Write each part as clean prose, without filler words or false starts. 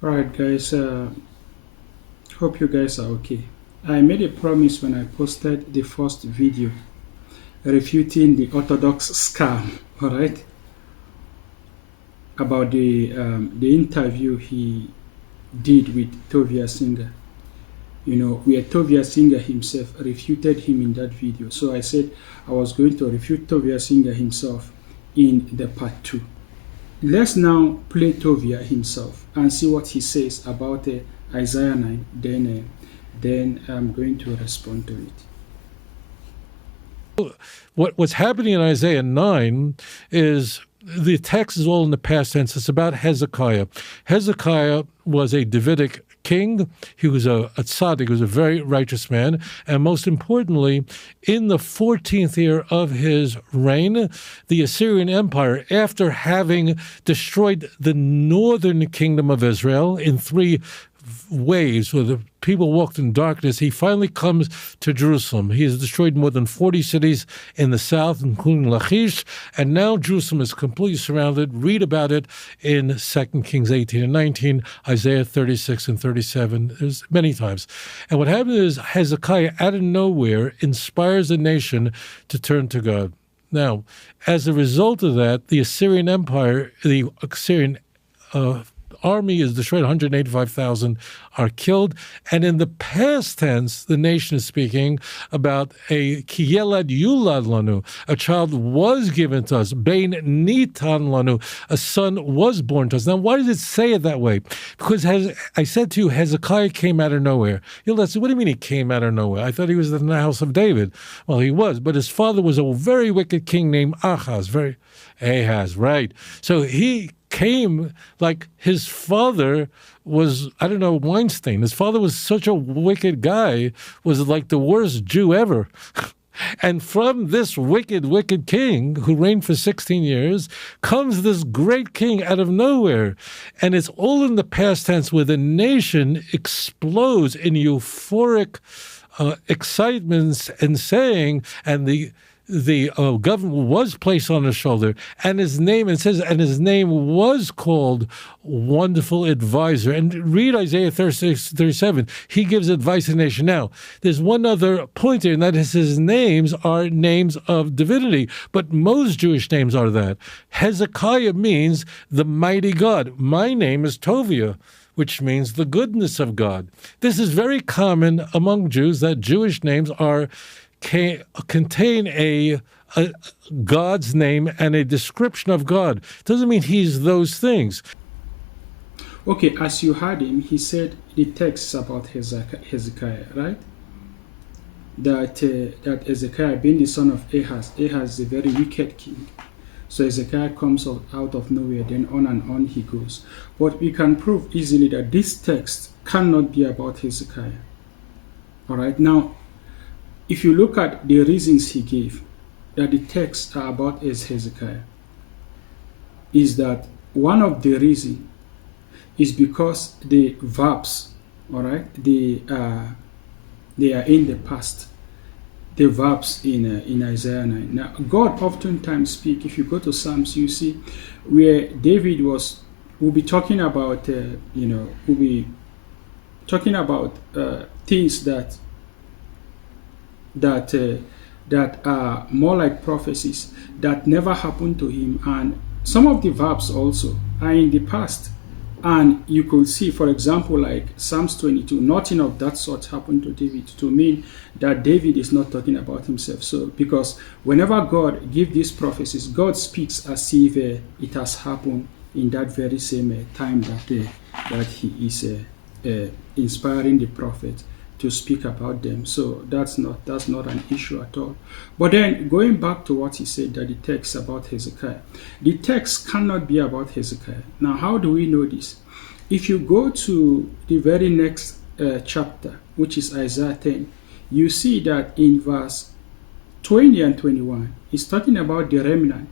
Alright guys, hope you guys are okay. I made a promise when I posted the first video refuting the orthodox scam, alright, about the interview he did with Tovia Singer. Where Tovia Singer himself refuted him in that video. So I said I was going to refute Tovia Singer himself in the part 2. Let's now play Tovia himself and see what he says about Isaiah 9. Then I'm going to respond to it. What's happening in Isaiah 9 is the text is all in the past tense. It's about Hezekiah. Hezekiah was a Davidic king. He was a tzaddik. He was a very righteous man. And most importantly, in the 14th year of his reign, the Assyrian Empire, after having destroyed the northern kingdom of Israel in 3 waves where the people walked in darkness, he finally comes to Jerusalem. He has destroyed more than 40 cities in the south, including Lachish, and now Jerusalem is completely surrounded. Read about it in 2 Kings 18 and 19, Isaiah 36 and 37. There's many times. And what happens is Hezekiah, out of nowhere, inspires the nation to turn to God. Now, as a result of that, the Assyrian Empire, the Assyrian army is destroyed, 185,000 are killed. And in the past tense, the nation is speaking about a kiyelad yulad lanu, a child was given to us, bein nitan lanu, a son was born to us. Now, why does it say it that way? Because I said to you, Hezekiah came out of nowhere. You'll ask, what do you mean he came out of nowhere? I thought he was in the house of David. Well, he was, but his father was a very wicked king named Ahaz, right. So he came like his father was, I don't know, Weinstein. His father was such a wicked guy, was like the worst Jew ever. And from this wicked king who reigned for 16 years comes this great king out of nowhere. And it's all in the past tense where the nation explodes in euphoric excitement and saying, and the government was placed on his shoulder, and his name, it says, and his name was called Wonderful Advisor. And read Isaiah 36, 37. He gives advice to the nation. Now, there's one other point here, and that is his names are names of divinity, but most Jewish names are that. Hezekiah means the mighty God. My name is Tovia, which means the goodness of God. This is very common among Jews, that Jewish names contain a God's name and a description of God. Doesn't mean he's those things. Okay, as you heard him, he said the text is about Hezekiah, right? That Hezekiah being the son of Ahaz is a very wicked king. So Hezekiah comes out of nowhere, then on and on he goes. But we can prove easily that this text cannot be about Hezekiah. All right, now, if you look at the reasons he gave, that the texts are about Hezekiah, is that one of the reasons is because the verbs, all right, they are in the past. The verbs in Isaiah 9. Now, God oftentimes speak. If you go to Psalms, you see where David will be talking about, will be talking about things that are more like prophecies that never happened to him, and some of the verbs also are in the past. And you could see, for example, like Psalms 22, nothing of that sort happened to David, to mean that David is not talking about himself. So, because whenever God gives these prophecies, God speaks as if it has happened in that very same time that he is inspiring the prophet to speak about them. So that's not an issue at all. But then going back to what he said, that the text about Hezekiah, the text cannot be about Hezekiah. Now, how do we know this? If you go to the very next chapter, which is Isaiah 10, you see that in verse 20 and 21, it's talking about the remnant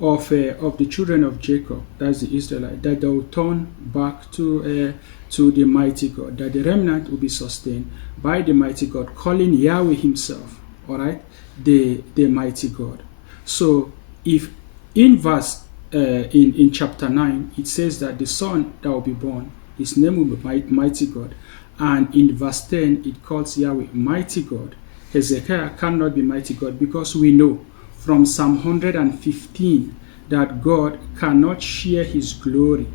of the children of Jacob, that's the Israelite, that they will turn back to the mighty God, that the remnant will be sustained by the mighty God, calling Yahweh himself, all right, the mighty God. So if in verse in chapter 9 it says that the son that will be born His name will be mighty God. And in verse 10, it calls Yahweh mighty God. Hezekiah cannot be mighty God because we know from Psalm 115 that God cannot share his glory,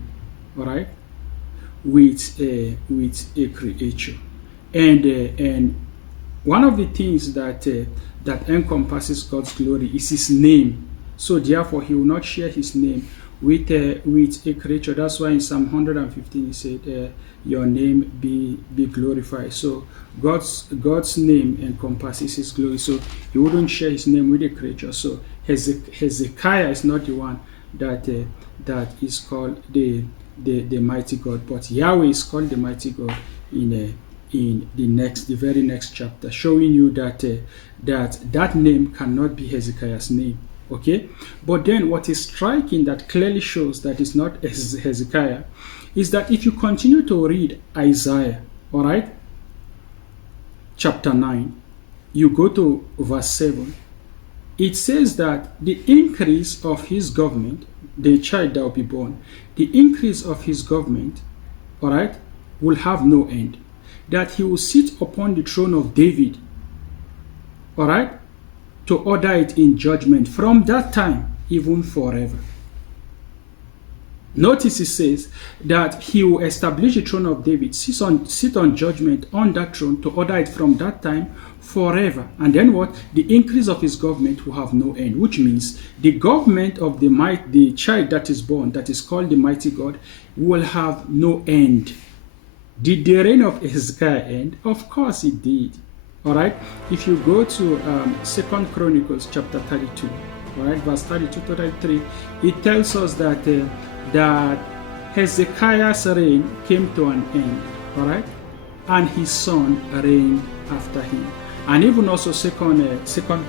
all right, with a creature. And one of the things that encompasses God's glory is his name. So therefore, he will not share his name with a creature. That's why in Psalm 115 he said, "Your name be glorified." So God's name encompasses his glory. So he wouldn't share his name with a creature. So Hezekiah is not the one that is called the mighty God, but Yahweh is called the mighty God in the very next chapter, showing you that name cannot be Hezekiah's name. Okay, but then what is striking that clearly shows that it's not Hezekiah is that if you continue to read Isaiah, all right, chapter 9, you go to verse 7, it says that the increase of his government, the child that will be born, the increase of his government, all right, will have no end, that he will sit upon the throne of David, all right, to order it in judgment from that time even forever. Notice it says that he will establish the throne of David, sit on judgment on that throne to order it from that time forever. And then what? The increase of his government will have no end, which means the government of the child that is born, that is called the mighty God, will have no end. Did the reign of Hezekiah end? Of course it did. All right, if you go to 2 Chronicles chapter 32, all right, verse 32 to 33, it tells us that Hezekiah's reign came to an end, all right, and his son reigned after him. And even also 2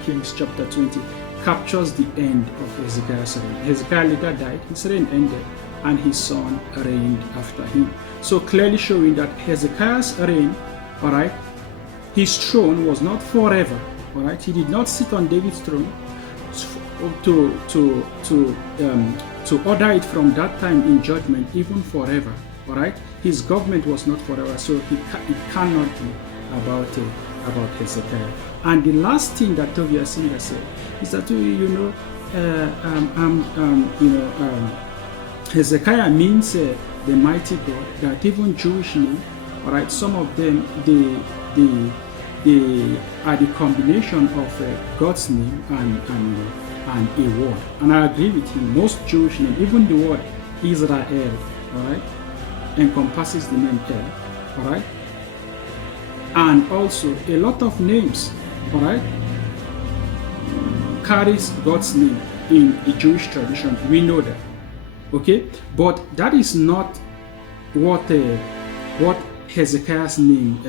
Kings chapter 20 captures the end of Hezekiah's reign. Hezekiah later died, his reign ended, and his son reigned after him. So clearly showing that Hezekiah's reign, all right, his throne was not forever, all right. He did not sit on David's throne to order it from that time in judgment even forever, all right. His government was not forever, so it cannot be about Hezekiah. And the last thing that Tovia Singer said is that Hezekiah means the mighty God. That even Jewish name, all right, some of them they are the combination of God's name and a word. And I agree with him. Most Jewish name, even the word Israel, all right, encompasses the name El, all right, and also a lot of names, all right, carries God's name in the Jewish tradition. We know that, okay, but that is not what Hezekiah's name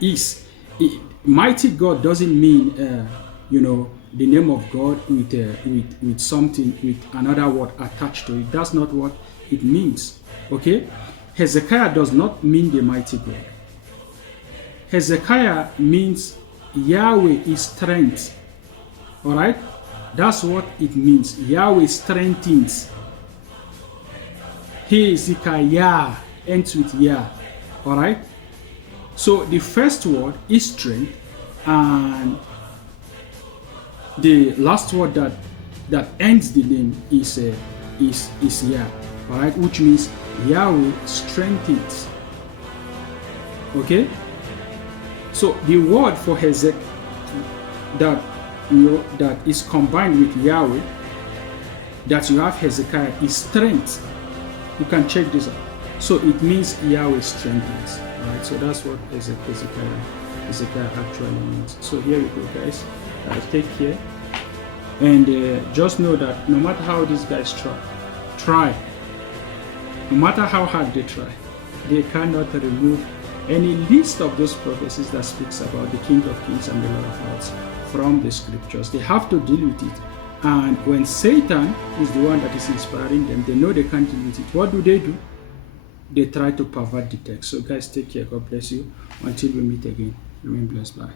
is. Mighty God doesn't mean the name of God with something, with another word attached to it. That's not what it means. Okay, Hezekiah does not mean the mighty God. Hezekiah means Yahweh is strength. All right, that's what it means. Yahweh strengthens. Hezekiah ends with Yah. All right. So the first word is strength, and the last word that ends the name is Yah. All right, which means Yahweh strengthens. Okay. So the word for Hezek that is combined with Yahweh, that you have Hezekiah, is strength. You can check this out. So it means Yahweh strengthens. Alright, so that's what Hezekiah actually means. So here we go, guys. Take care, and just know that no matter how these guys try, no matter how hard they try, they cannot remove any list of those prophecies that speaks about the King of Kings and the Lord of Lords from the scriptures. They have to deal with it. And when Satan is the one that is inspiring them, they know they can't deal with it. What do? They try to pervert the text. So guys, take care. God bless you. Until we meet again. Remain blessed. Bye.